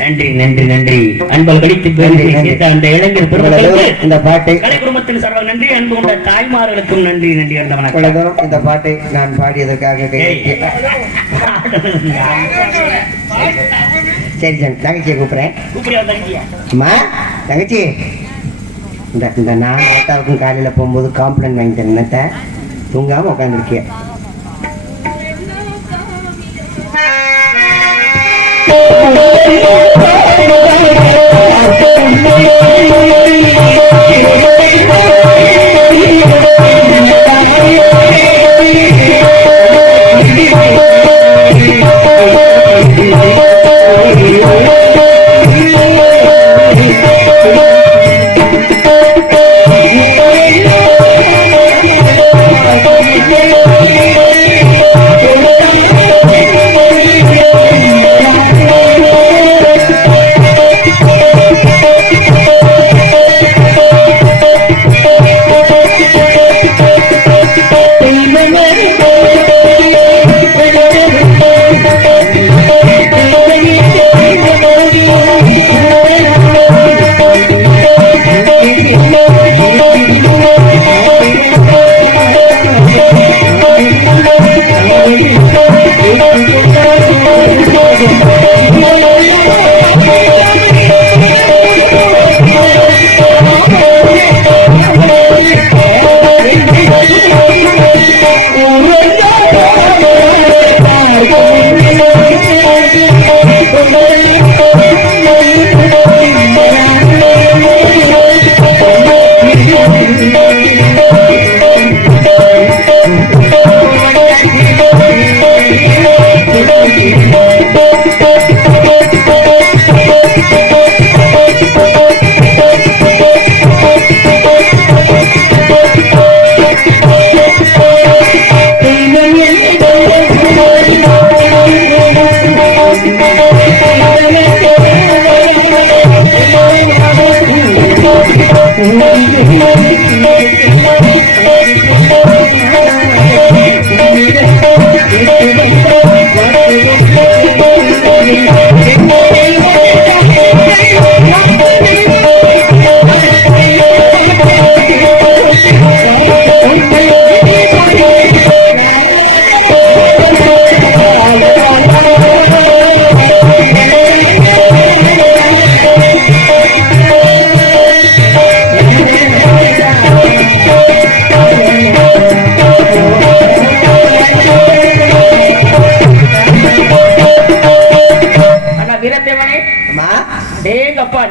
நன்றி நன்றி நன்றி அன்பல் கடித்து அந்த இளைஞர் பெருமக்களுக்கு இந்த பாட்டை கலை குடும்பத்தின் சார்பாக நன்றி. அன்பு கொண்ட தாய்மார்களுக்கும் நன்றி நன்றி. இந்த பாட்டை நான் பாடியதற்காக சரி தங்கச்சியை கூப்பிடுறேன். அம்மா தங்கச்சி, இந்த நான் நேத்தாவுக்கும் காலையில போகும்போது காம்ப்ளைண்ட் வாங்கி தரேன். தூங்காம உட்காந்துருக்கேன்.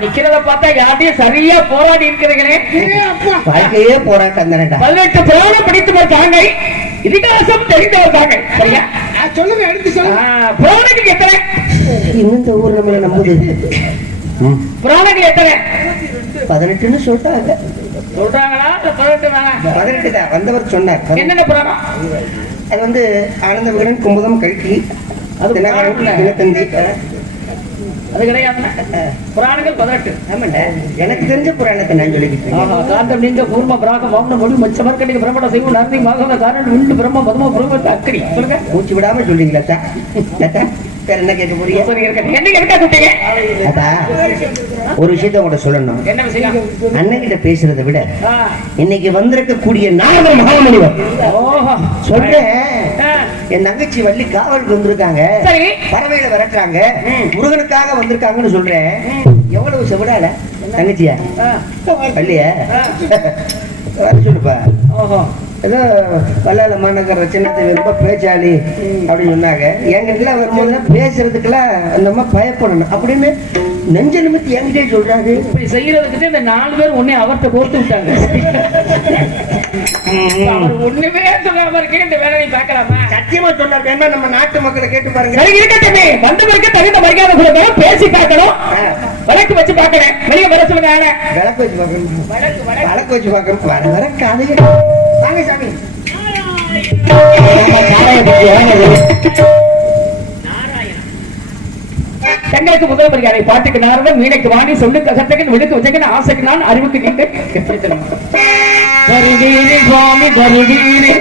நிக்கிறத பார்த்தா யாரையும் சரியா போராடி இருக்கிறீங்களே. வாழ்க்கையே போராட்டம் தானே. 18 புராணம் படித்தவர் தாங்க, இதிகாசம் தெரிந்தவர் தாங்க. சரியா சொல்லுங்க, எடுத்து சொல்லுங்க. புராணத்துக்கு எத்தனை? இந்த ஊர் நம்மள நம்புது. புராணத்துக்கு எத்தனை? 18ன்னு சொல்றாங்க. சொல்றாங்களா? 18 தான் வந்தவர் சொன்னார். என்னென்ன புராணம்? அது வந்து ஆனந்த விகடன், குமுதம், கல்கி, அது தினத்தந்தி. அது கிடையாது. புராணங்கள் 18. ஆமாண்டா, எனக்கு தெரிஞ்ச புராணத்தை நான் சொல்லிக்கிட்டேன். காந்தம் நீங்க கூர்ம பிராக மௌன மொழி மச்சமர்கண்டிக பிரமண செய்வோம் நந்தி மகவ காரணம் விண்டு பிரம்ம பத்ம பிரம்ம அக்கடி. சொல்லுங்க, மூச்சு விடாம சொல்றீங்களா சார்? வேற என்ன கேட்க போறீங்க? என்ன கேட்க கூட்டீங்க? ஒரு விஷயத்த கூட சொல்லணும். என்ன விஷயம்? அண்ணன் கிட்ட பேசுறதை விட இன்னைக்கு வந்திருக்கக்கூடிய நாரத மகாமுனிவர் சொல்றேன். என் தங்கச்சி வள்ளி காவலுக்கு வந்திருக்காங்க, பறவையில விரட்டுறாங்க, முருகனுக்காக வந்திருக்காங்கன்னு சொல்றேன். எவ்வளவு செவிடால தங்கச்சியா வள்ளிய சொல்லுப்பா. ஏதோ வல்லால மாநகர சின்னத்தை ரொம்ப பேச்சாளி அப்படின்னு சொன்னாங்க. என்கிட்டலாம் வரும்போது பேசுறதுக்கெல்லாம் அந்த அம்மா பயப்படணும் அப்படின்னு நெஞ்ச நிமித்தி என்கிட்டே சொல்றாரு. இப்படி செய்யறதுக்கு இந்த 4 பேர் உன்னை அவர்கிட்ட கோர்த்து விட்டாங்க. அவர் ஒண்ணுமே சொல்லாம இருக்கே, இந்த வேலையை பார்க்கலாமா? சத்தியமா சொன்னா வேணா நம்ம நாட்டு மக்களை கேட்டு பாருங்க. சரி இருக்கட்டுமே, வந்தவருக்கு தகுந்த மரியாதை கொடுக்கணும், பேசி பார்க்கணும், விளக்கு வச்சு பார்க்கணும். வெளியே வர சொல்லுங்க. விளக்கு வச்சு பார்க்கணும், விளக்கு வச்சு பார்க்கணும். வர வர காதைய வாங்க சாமி. தங்களுக்கு முதல் மரியாதை பாட்டுக்கு நாரதன், மீனைக்கு வாணி, சொல்லுக்கு அகத்தகன், விழுக்கு வச்சகன், ஆசைக்கு நான், அறிவுக்கு நீங்க வருவீரே சுவாமி வருவீரே.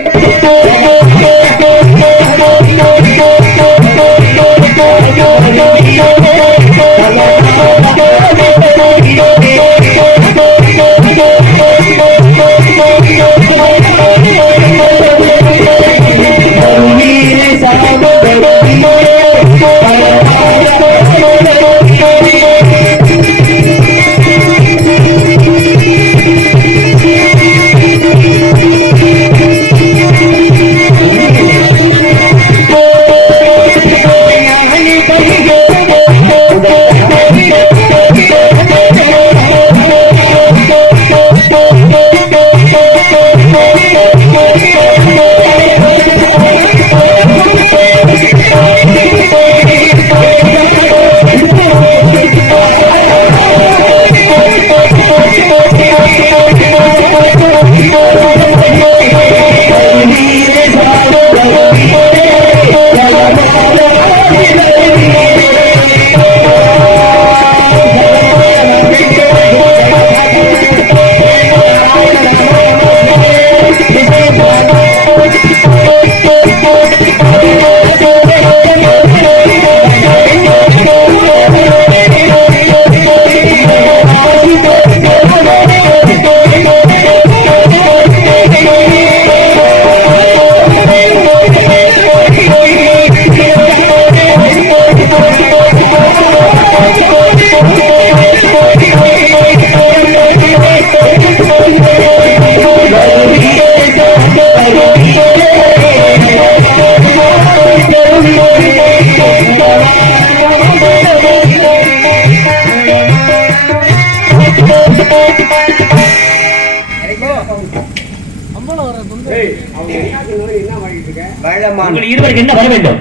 இருவருக்கு என்ன வர வேண்டும்?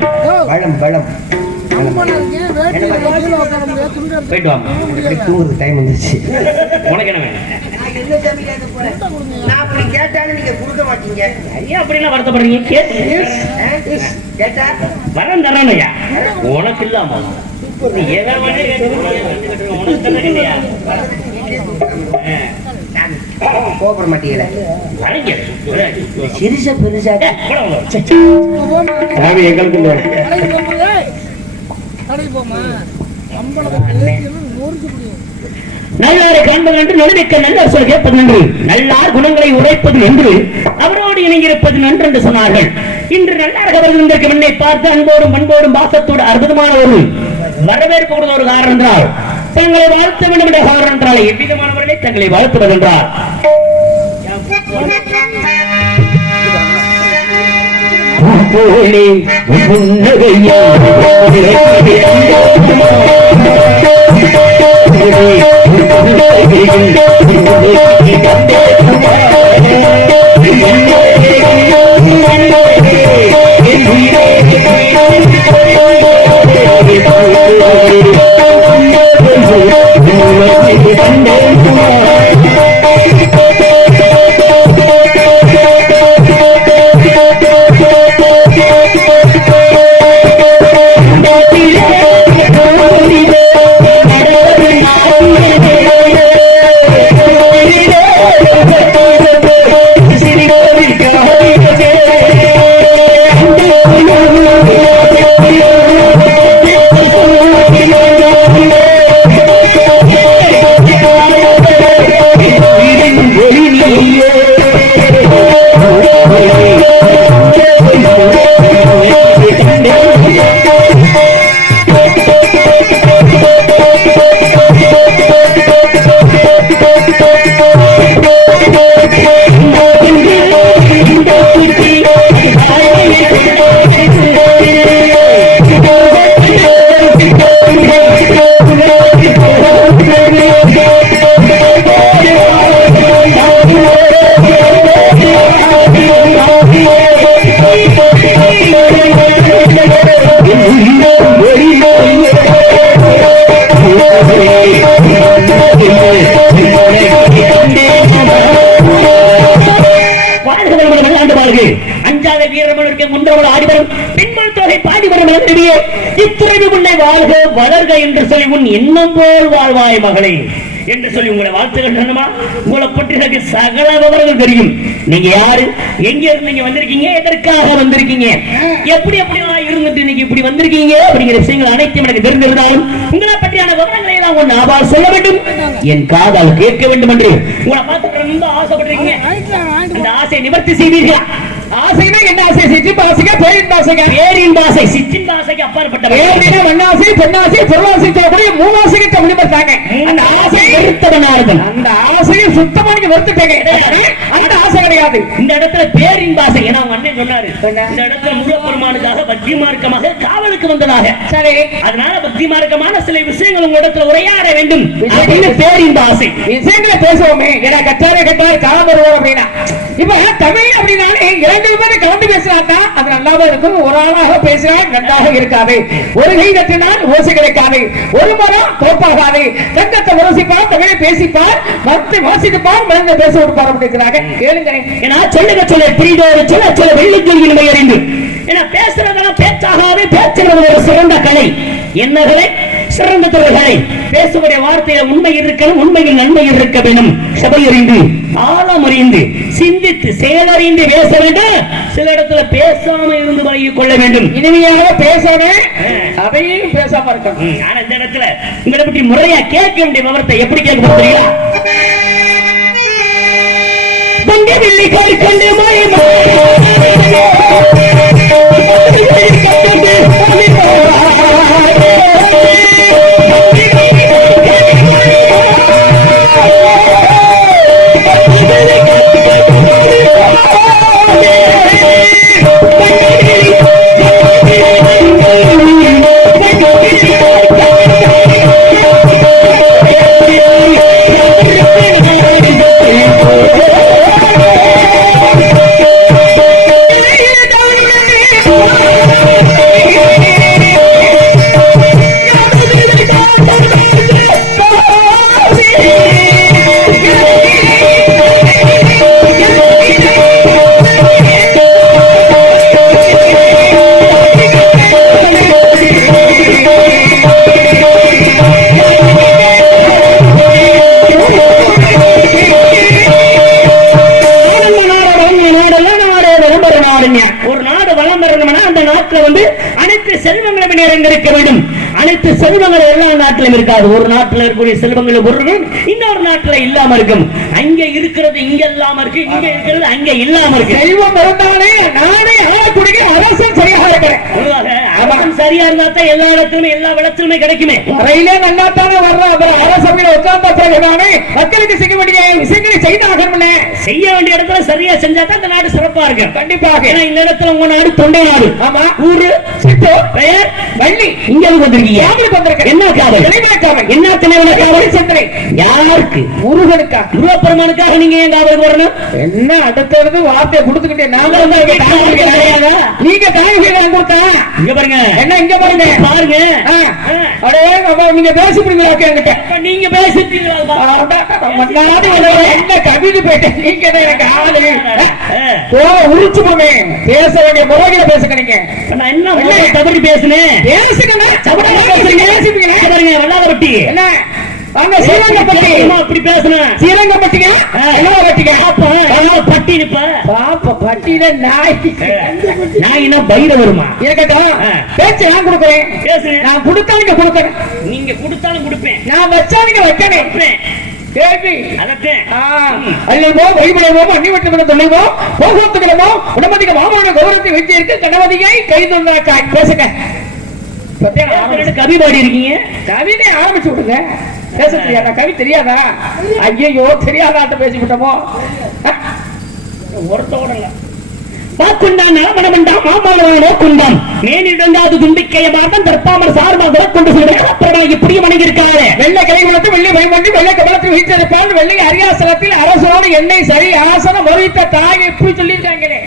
பழம் பழம் போயிட்டு வாங்க, தூங்குறது டைம் வந்துச்சு. உனக்கு என்ன வேணும்? நான் அப்படி கேட்டாலும் நீங்க கொடுக்க மாட்டீங்க. ஐயா அப்படிலாம் வருத்தப்படுறீங்க. கேட்டா வரம் தரணும் ஐயா, உனக்கு இல்லாம கோபப்பட மாட்டீங்களே. சிறுச பெருசா எங்களுக்கு நல்லாரை காண்பது என்று நடுவிக்க நல்ல சொல் கேட்பது நன்று, நல்லார் குணங்களை உடைப்பது என்று அவரோடு இணைந்திருப்பது நன்று என்று சொன்னார்கள். இன்று நல்லார்கள் அவர்களுக்கு முன்னை பார்த்து அன்போடும் பண்போடும் பாசத்தோடு அற்புதமான ஒரு வரவேற்பு கொடுத்த ஒரு காரணம் என்றால் தங்களை வாழ்த்த வேண்டும் என்ற காரணம் என்றால் எவ்விதமானவர்களை தங்களை வாழ்த்துவது என்றார். ஆதிக்கம் கொண்டவள் ஆடிவரும் பெண்கள் தொகை பாடிவரும் இத்துறைவு உன்னை வாழ்க வளர்க என்று சொல்லி உன் எண்ணம் போல் வாழ்வாய் மகளே என்று சொல்லி உங்களை வாழ்த்துகின்றனமா. உங்களை பற்றி எனக்கு சகல விவரங்கள் தெரியும். நீங்க யாரு, எங்க இருந்து நீங்க வந்திருக்கீங்க, எதற்காக வந்திருக்கீங்க, எப்படி இருந்துட்டு நீங்க இப்படி வந்திருக்கீங்க அப்படிங்கிற விஷயங்கள் அனைத்தையும் எனக்கு தெரிந்திருந்தாலும் உங்களை பற்றியான விவரங்களை எல்லாம் ஒன்று ஆபால் சொல்ல வேண்டும், என் காதால் கேட்க வேண்டும் என்று உங்களை பார்த்து ரொம்ப ஆசைப்படுறீங்க. அந்த ஆசையை நிவர்த்தி செய்வீர்கள். ஆசைனா என்ன ஆசை? சிற்றின் பாசையா பேரின் பாசையா? பேரின் பாசை. சிற்றின் பாசைக்கு அப்பாற்பட்ட பேரின மண்ணாசை பெண்ணாசை பொருளாசை சொல்லக்கூடிய மூணு ஆசைக்கு முடிவெடுத்தாங்க. அந்த ஆசை வெறுத்தவனார்கள். அந்த ஆசையை சுத்தமாக வெறுத்துட்டாங்க. அந்த ஆசை கிடையாது. இந்த இடத்துல பேரின் பாசை ஏன்னா அவங்க அண்ணன் சொன்னாரு, இந்த இடத்துல முருகப்பெருமானுக்காக பக்தி மார்க்கமாக காவலுக்கு வந்ததாக. சரி, அதனால பக்தி மார்க்கமான சில விஷயங்கள் உங்க இடத்துல உரையாட வேண்டும். பேரின் பாசை விஷயங்களை பேசுவோமே. ஏன்னா கச்சார கட்டாரு காலம் வருவோம் அப்படின்னா இப்ப தமிழ் அப்படின்னாலே கலந்து பேசினா அது நல்லாவே இருக்கும். ஒரு ஆளாக பேசினால் நன்றாக இருக்காது. ஒரு கை தட்டினால் ஓசை கிடைக்காது. ஒரு மரம் கோப்பாகாது. தங்கத்தை உரசிப்பார், தமிழை பேசிப்பார், மரத்தை வாசிப்பார், மருந்து பேச விடுப்பார் அப்படிங்கிறாங்க. கேளுங்க. ஏன்னா சொல்லுங்க சொல்ல புரிதோடு சொல்ல சொல்ல வெள்ளி சொல்லிமை அறிந்து ஏன்னா பேசுறதெல்லாம் பேச்சாகாது. பேசுறது ஒரு சிறந்த கலை. என்ன கலை? சிறந்த துறைகளை. பேசுவடைய வார்த்தையில உண்மை இருக்கணும், உண்மையில் நன்மை இருக்க வேண்டும். சபை அறிந்து ஆழம் அறிந்து சிந்தித்து செயலறிந்து பேச வேண்டும். சில இடத்துல பேசாம இருந்து பழகிக் கொள்ள வேண்டும். இனிமையாக பேசணும், அதையும் பேசாம இருக்கணும். ஆனா இந்த இடத்துல உங்களை பற்றி முறையா கேட்க வேண்டிய விவரத்தை எப்படி கேட்க போறீங்களா? பங்கவில்லை கொண்டு ஒரு நாடு வளம் பெறணும்னா அந்த நாட்டுல அனைத்து செல்வங்களும் நிறைந்திருக்க வேண்டும். அனைத்து செல்வங்கள் எல்லா நாட்டிலும் இருக்காது. ஒரு நாட்டில் இருக்கக்கூடிய செல்வங்கள் பொருள்கள் இன்னொரு நாட்டில் இல்லாம இருக்கும். அங்க இருக்கிறது இங்க இல்லாம இருக்கு, இங்க இருக்கிறது அங்க இல்லாம இருக்கு. செல்வம் இருந்தாலே நானே ஆளக்கூடிய அரசும் சரியாக இருக்கிறேன். சரியா இருந்தா தான் எல்லா இடத்திலுமே எல்லா வளத்திலுமே கிடைக்குமே. ரயிலே நல்லா தானே வர்றோம். அப்புறம் அரசவையில உட்கார்ந்து மக்களுக்கு செய்ய வேண்டிய விஷயங்களை செய்ய வேண்டிய இடத்துல சரியா செஞ்சா தான் இந்த நாடு சிறப்பா இருக்கு. கண்டிப்பாக. ஏன்னா இந்த இடத்துல உங்க நாடு தொண்டை நாடு. ஆமா. ஊரு சிட்டு பெயர் வள்ளி. இங்க வந்திருக்கீங்க. என்ன காவல்? என்ன தலைவன காவல்? சந்திரை யாருக்கு? முருகனுக்கா? முருகப்பெருமானுக்காக நீங்க ஏன் காவல் போறணும்? என்ன அடுத்தது வார்த்தையை கொடுத்துக்கிட்டே நாங்க நீங்க காய்கறி கொடுத்தா இங்க பாருங்க. என்ன இங்க பாருங்க பாருங்க. நீங்க பேசிப்பீங்களா? நீங்க பேசிட்டீங்களா? என்ன கவிதை பேட்ட நீங்க எனக்கு ஆளு உரிச்சு போங்க. பேச வேண்டிய முறையில பேசுங்க. நீங்க என்ன தவறி பேசுனேன் பேசுங்க. வல்லாதபட்டி என்ன சீரங்கப்பட்டி அப்படி பேசுனேன். சீரங்கப்பட்டிங்க பட்டியில நாய்னா பயிர வருமா? இருக்கட்டும். பேச்சு நான் கொடுக்குறேன். நான் கொடுத்தாலும் கொடுக்குறேன். நீங்க கொடுத்தாலும் கொடுப்பேன். நான் வச்சாலுங்க வைக்கிறேன். கவிபாடி இருக்கீங்க. கவிதை ஆரம்பிச்சு விடுங்க. பேச தெரியாதா? கவி தெரியாதா? ஐயோ தெரியாதாட்ட பேசிவிட்டோமோ. ஒருத்தோட வாக்குண்டான் நலமணமெண்டாம் மாமாளவான நோக்குண்டான் மேனிடங்காது தும்பிக்கைய மாதம் தற்பாமர் சார்பாக கொண்டு செல்வதாக இப்படியே வணங்கியிருக்காரு. வெள்ளை கலைவனத்து வெள்ளை வைவண்டி வெள்ளை கமலத்தில் வீட்டிருப்பான் வெள்ளை அரியாசனத்தில் அரசோடு எண்ணெய் சரி ஆசனம் மறுவித்த தாயை இப்படி சொல்லியிருக்காங்களே.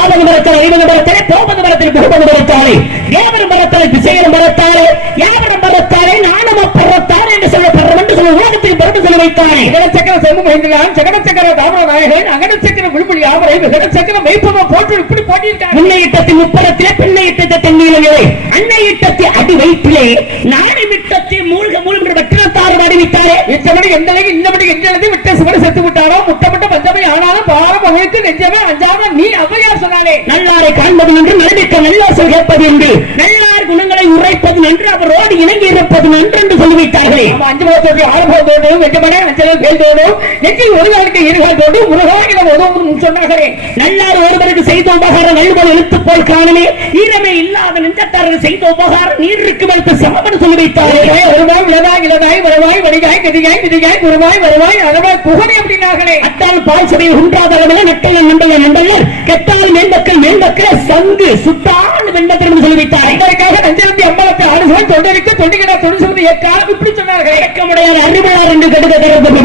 ஆபது மரத்தால் ஐம்பது மரத்தாலே போபது மரத்தில் புகபது மரத்தாலே ஏவரும் மரத்தாலே திசையரும் மரத்தாலே யாவரும் மரத்தாலே நானும் அப்பறத்தாலே என்று சொல்லப்படுற என்று சொல்ல உலகத்தில் பிறந்த சமமன் சொல்ல வைத்தானே. சக்கர செம்மு என்றான் சக்கர தாமர நாயகன் அகட சக்கர விழுப்புலி ஆவரை விகட சக்கர மெய்ப்பமா போட்டு இப்படி பாட்டியிருக்காங்க. முன்னை இட்டத்தி முப்பரத்திலே பின்னை இட்டத்தை தென்னிலே அன்னை இட்டத்தை அடி வயிற்றிலே நாடி விட்டத்தை மூழ்க மூழ்கிற வட்டத்தாறு வாடிவிட்டாரே. இச்சபடி எந்தளவு இன்னபடி எந்தளவு விட்ட சிவனை செத்து விட்டாரோ முட்டப்பட்ட பஞ்சமை ஆனாலும் பாரம் அவனுக்கு நெஞ்சமே அஞ்சாம நீ அவையார் சொன்னாலே. நல்லாரை காண்பது என்று நலமிக்க நல்லார் சொல் கேட்பது என்று நல்லார் குணங்களை உரைப்பது என்று அவரோடு இணங்கி இருப்பது என்று சொல்லி வைத்தார்களே. அஞ்சு போதோடு ஆறு போதோடு வெஞ்சமனை அஞ்சல் வேல்தோடு நெஞ்சில் ஒருவருக்கு இருகோடு முருகானிடம் உதவும் சொன்னார்களே. நல்லார் ஒருவருக்கு செய்த உபகாரம் நல்வல் எழுத்து போல் காணமே ஈரமே இல்லாத நெஞ்சத்தாரர்கள் செய்த உபகாரம் நீருக்கு வைத்து சமமன் சொல்லி வைத்தார்களே. வருவாய் இளதாய் இளதாய் வருவாய் வடிகாய் கதிகாய் விதிகாய் குருவாய் வருவாய் அளவாய் புகழை அப்படின்னார்களே. அத்தால் பால் சபையில் உண்டாத அளவில் நெட்டையன் நண்டையன் நண்டையர் கெட்டால் மேம்பக்கள் சங்கு சுட்டான் வெண்டத்திரம் சொல்லி வைத்தார். இதற்காக நஞ்சரந்தி அம்பலத்தை ஆடுகள் தொண்டருக்கு தொண்டிகளா தொண்டு சொல்வது எக்காலம் இப்படி சொன்னார்கள். இறக்கமுடையார் அறிவிழார் என்று கடுக்க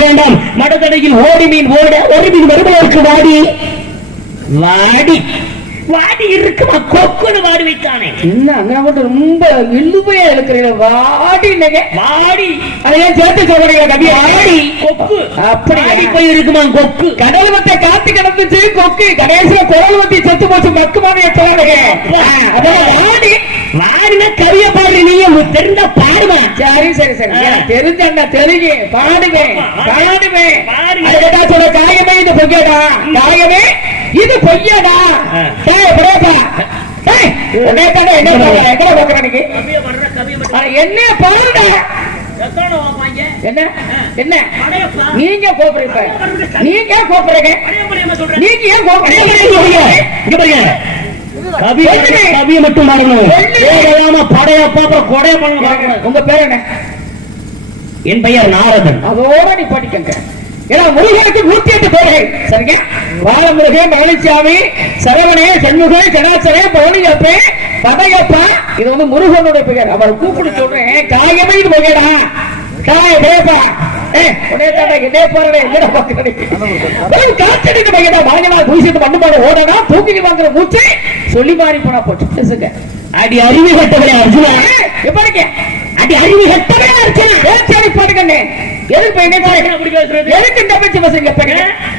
வேண்டாம். மடத்தடையில் ஓடி மீன் ஓட ஒரு மீன் வருவதற்கு வாடி வாடி வாடி இருக்குமா கொக்குன்னு வாடி வைத்தானே. என்ன அங்க மட்டும் ரொம்ப இழுவையா இருக்கிறீங்க. வாடி வாடி அதையும் சேர்த்து சொல்றீங்க கவி. வாடி கொக்கு அப்படி போய் இருக்குமா கொக்கு. கடல் வத்தை காத்து கிடந்துச்சு கொக்கு கடைசியில குரல் வத்தி செத்து போச்சு மக்குமான சொல்றீங்க. வாடி வாடினா கவிய பாடு நீங்க தெரிந்த பாடுமா. சரி சரி சரி தெரிஞ்ச தெரிஞ்சு பாடுங்க பாடுமே. சொல்ற காயமே இது பொய்யடா காயமே இது பொய்யடா. என்ன பாருங்க என்ன என்ன நீங்க கோபுறீங்க நீங்க கோபுறீங்க நீங்க ஏன் கோபுறீங்க. கவியை மட்டும் உங்க பேர் என்ன. என் பெயர் நாரதன். அதோட நீ படிக்கங்க. ஏன்னா முருகனுக்கு 108 பேர்கள் சரிங்க. பாலமுருகன் பழனிசாமி சரவணே சண்முகன் சனாசரே பழனியப்பே பதையப்பா இது வந்து முருகனுடைய பெயர். அவர் கூப்பிட்டு சொல்றேன் காயமே இது பெயரா காய பேப்பா மூச்சு சொல்லி மாறி போனா போச்சு பேசுங்க. அடி அறிவு கட்டவரே அர்ஜுனா அடி அறிவு கட்டவரே அர்ஜுனா பாடுங்க. எதுக்கு எதுக்கு இந்த பேச்சு பேசுறீங்க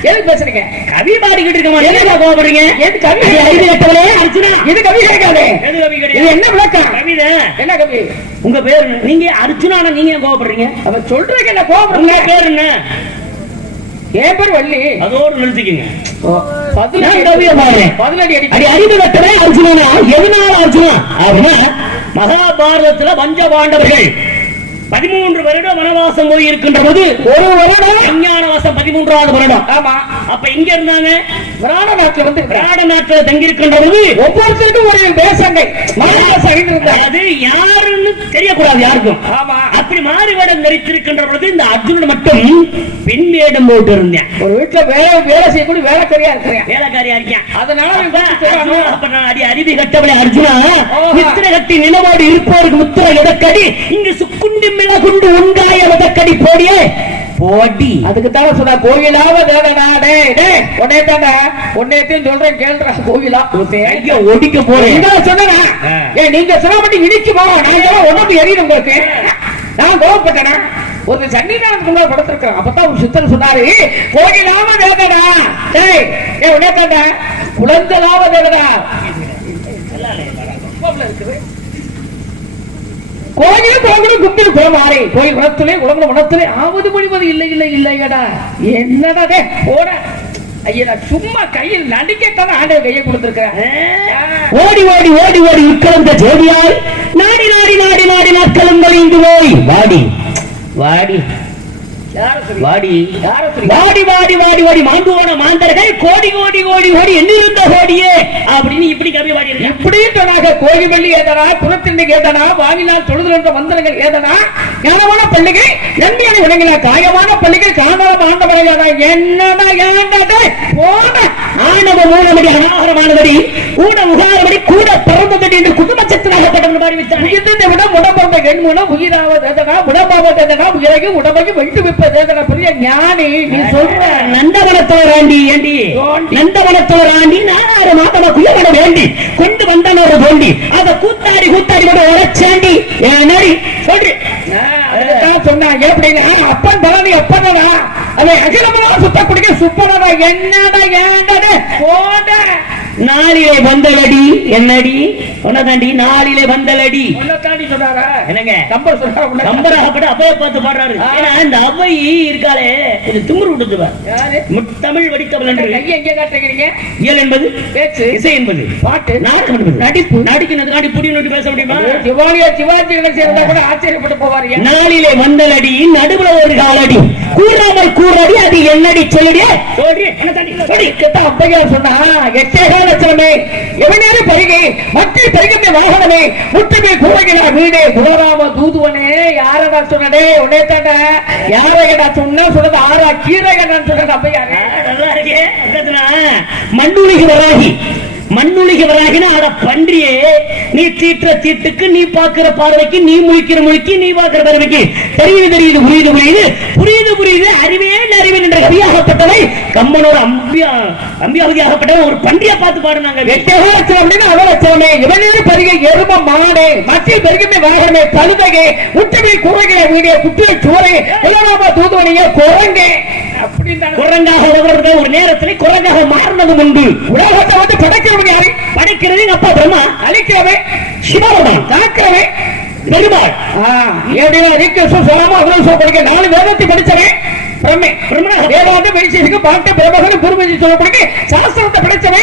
எதுக்கு பேசுறீங்க. கவி பாடிக்கிட்டு இருக்க கோபப்படுறீங்க. எது கவி அறிவு கட்டவரே அர்ஜுனா இது கவி கிடைக்காது. இது என்ன விளக்கம் கவிதை என்ன கவி. உங்க பேர் நீங்க அர்ஜுனா நீங்க கோபப்படுறீங்க. அவ சொல்றீங்க என்ன கோபம். உங்க பேர் என்ன. என் பேர் வள்ளி. அதோடு நிறுத்திக்கங்க. பதிலடி அடி அறிவு கட்டவே அர்ஜுனா. எதனால அர்ஜுனா அப்படின்னா மகாபாரதத்துல பஞ்ச பாண்டவர்கள் 13 வருடம் வனவாசம் போய் இருக்கின்ற போது ஒரு வருடம் விஞ்ஞானவாசம் 13வது வருடம். ஆமா அப்ப எங்க இருந்தாங்க. விராட நாட்டுல வந்து விராட நாட்டுல தங்கி இருக்கின்ற போது ஒவ்வொருத்தருக்கும் ஒரு தேசங்கை அது யாருன்னு தெரியக்கூடாது யாருக்கும். ஆமா அப்படி மாறி வேடம் தரித்திருக்கின்ற பொழுது இந்த அர்ஜுனன் மட்டும் பெண் வேடம் போட்டு இருந்தேன். ஒரு வீட்டுல வேலை செய்யக்கூடிய வேலைக்காரியா இருக்கிறேன் வேலைக்காரியா இருக்கேன். அதனால அடி அறிவி கட்டவளை அர்ஜுனா மித்திர கட்டி நிலவோடு இருப்பவருக்கு முத்திர எதக்கடி இங்கு சுக்குண்டி மிளகுண்டு உண்டாய எதக்கடி போடியே போடி. அதுக்கு தானே சொன்னா கோயிலாவ தேவனாடே உடனே தானே உன்னையத்தையும் சொல்றேன் கேள்றா கோயிலா ஒடிக்க போறேன் சொன்னா நீங்க சொல்ல மட்டும் இடிக்குமா நான் உடம்பு எரியும் உங்களுக்கு. நான் கோவப்பட்டேனா ஒரு சன்னிதானத்துக்கு உங்களை படுத்திருக்கிறேன். அப்பதான் ஒரு சித்தர் சொன்னாரு கோயிலாவ தேவடா உடனே தாண்டா குழந்தலாவ தேவடா இருக்குது. கோயில் கோகுலம் கும்பில் குளமாறே கோயில் குளத்திலே குளங்குளம் மனத்திலே ஆவது மொழிவது இல்லை இல்லை இல்லையடா என்னடா போட ஐயா சும்மா கையில் நடிக்கத்தான ஆண்டவர் கையை கொடுத்திருக்கிறேன். ஓடி ஓடி ஓடி ஓடி உட்கலந்த ஜோதியாய் நாடி நாடி நாடி நாடி நாட்களும் கழிந்து போய் வாடி வாடி வாடி வாடி வாடி வாடி வாடி மாண்டுவோன மாந்தர்கள் கோடி கோடி கோடி கோடி எண்ணிருந்த கோடியே அப்படின்னு இப்படி கவி வாடி இப்படியும் சொன்னாங்க. கோழி வெள்ளி ஏதனா புறத்திண்டி ஏதனா வாங்கினால் தொழுதல் என்ற மந்திரங்கள் ஏதனா ஞானமான பள்ளிகள் நன்மையான விலங்கின காயமான பள்ளிகள் காணாம ஆண்டவரை என்னடா ஏண்டா போன ஆணவ மூலமடி அனாகரமானபடி ஊட முகாரபடி கூட பிறந்தபடி என்று குடும்பச்சத்தினாகப்பட்ட பாடி வைத்தார். இதை விட உடம்பு எண் மூலம் உயிராவது எதனா உடம்பாவது எதனா உயிரையும் உடம்பையும் வெட்டு வைப்பது ஞானி நீ சொல்ற நந்தவனத்தோராண்டி ஏண்டி நந்தவனத்தோராண்டி 4 மாதமா குயவன வேண்டி கொண்டு வந்தனோட தோண்டி அத கூத்தாடி கூத்தாடி கூட உரைச்சேண்டி ஏனடி சொல்றி சொன்னாங்க எப்படின்னா அப்பன் பழனி அப்பனா அதை அகிலமெல்லாம் சுத்தக்கூடிய சுப்பனடா என்னடா ஏண்டடே போட நாளிலே வந்தலடி என்னடி உனதாண்டி நாளிலே வந்தலடி தாண்டி சொன்னாரா என்னங்க நம்பர் சொல்றாரு கம்பராகப்பட்டு அவைய பார்த்து பாடுறாரு ஏன்னா இந்த அவை இருக்காளே இது திமிரு விட்டுதுவா யாரு முத்தமிழ் வடித்தவள் என்று கையை எங்க காட்டுறீங்க இயல் என்பது பேச்சு இசை என்பது பாட்டு நாடகம் என்பது நடிப்பு நடிக்கிறதுக்காண்டி புடி நோட்டி பேச முடியுமா சிவாலியா சிவாஜி சேர்ந்தா கூட ஆச்சரியப்பட்டு போவாரு நாளிலே வந்தலடி நடுவுல ஒரு காலடி கூறாமல் கூறடி அது என்னடி சொல்லடி சொல்லி சொல்லி கிட்ட அப்பையா சொன்னா எட்டேகால லட்சணமே எவனேது பரிகை மற்ற பரிகை வாகனமே முற்றுகை கூறுகிறா வீடே குலராம தூதுவனே யாரடா சொன்னடே உடனே தாண்ட யாரையடா சொன்னா சொன்னது ஆறா கீரையடா சொன்னது அப்பையாரே நல்லா இருக்கே மண்ணுலகி வராகி மண்ணுலகி வராகினா அட பன்றியே நீ தீட்டுற தீட்டுக்கு நீ பாக்குற பார்வைக்கு நீ முழிக்கிற மொழிக்கு நீ பாக்குற பார்வைக்கு தெரியுது தெரியுது புரியுது புரியுது புரியுது புரியுது அறிவே அறிவேன் என்ற கவியாகப்பட்டவை கம்மனோட அம்பியாவதியாகப்பட்டவை ஒரு பன்றியா பார்த்து பாடுனாங்க வெட்டகோச்சரமே அவலட்சணமே இவனே பரிகை எரும மாடே மத்திய பெருகமே வாகனமே கழுதகே முற்றுகை கூறுகிற வீடே குட்டிய சோரே குலராம தூதுவனையே குரங்கே குரங்காக ஒரு நேரத்தில் குரங்காக மாறினது உண்டு உலகத்தை வந்து படைக்கிறவங்க யாரு படைக்கிறது எங்க அப்பா பிரம்மா அழிக்கிறவே சிவனுடன் காக்கிறவே பெருமாள் சொல்லாம அவ்வளவு படிக்க 4 வேதத்தை படிச்சவே பிரம்மே வேதாந்த வெளிச்சேஷுக்கு பாட்ட பிரபகன் குருமதி சொல்லப்படுங்க சாஸ்திரத்தை படிச்சவே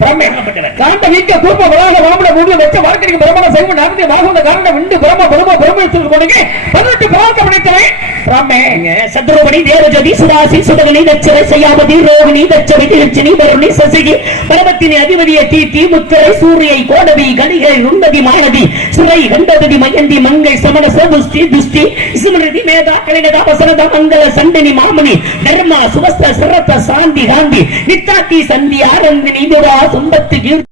பிரம்மே காண்ட வீக்க கூர்ம வளாக வாமன மூணு வச்ச வாழ்க்கைக்கு பிரம்மண செய்வ நான்கு வாகுந்த காரண விண்டு பிரம்ம பிரம்ம பிரம்ம சொல்லப்படுங்க 18 பிரார்த்தனை படிச்சவே பிரம்மே சத்ருபணி தேவஜதி சுராசி சுடகனி நச்சர செய்யாமதி ரோகிணி தச்சரி திருச்சினி வருணி சசிகி பரமத்தினி அதிபதியை தீட்டி முத்திரை சூரியை கோடவி கணிகை நுண்மதி மானதி சுரை கண்டதி மயந்தி மங்கை சமண சதுஷ்டி துஷ்டி ஸ்மிருதி மேதா கலினதா வசனதா மங்கள சண்டனி மாமணி தர்மா சுவஸ்த சரத்த சாந்தி காந்தி நித்தாத்தி சந்தி ஆனந்தினி துரா சம்பத்து